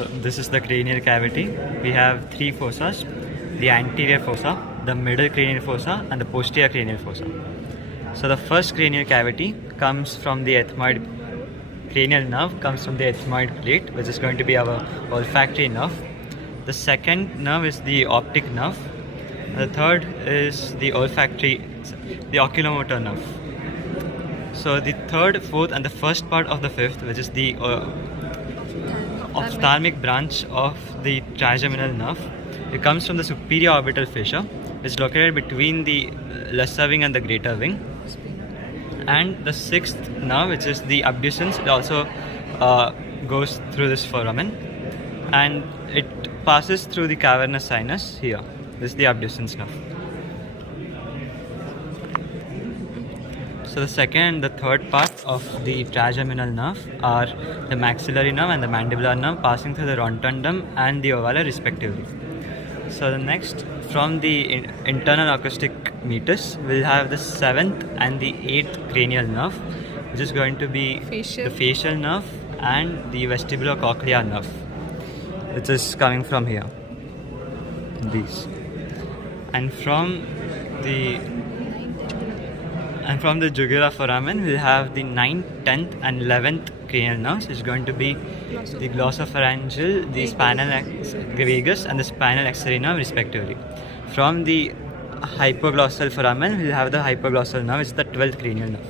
So this is the cranial cavity. We have three fossas: the anterior fossa, the middle cranial fossa, and the posterior cranial fossa. So the first cranial cavity comes from the ethmoid. Cranial nerve comes from the ethmoid plate, which is going to be our olfactory nerve. The second nerve is the optic nerve. The third is the oculomotor nerve. So the third, fourth, and the first part of the fifth, which is the ophthalmic branch of the trigeminal nerve, it comes from the superior orbital fissure, which is located between the lesser wing and the greater wing. And the sixth nerve, which is the abducens, it also goes through this foramen, and it passes through the cavernous sinus here. This is the abducens nerve. So the second and the third part of the trigeminal nerve are the maxillary nerve and the mandibular nerve, passing through the rotundum and the ovale respectively. So the next, from the internal acoustic meatus, we'll have the seventh and the eighth cranial nerve, which is going to be the facial nerve and the vestibulocochlear nerve, which is coming from here. These. And from the jugular foramen, we'll have the 9th, 10th, and 11th cranial nerves, which is going to be the glossopharyngeal, the spinal vagus, and the spinal axillary nerve, respectively. From the hypoglossal foramen, we'll have the hypoglossal nerve, which is the 12th cranial nerve.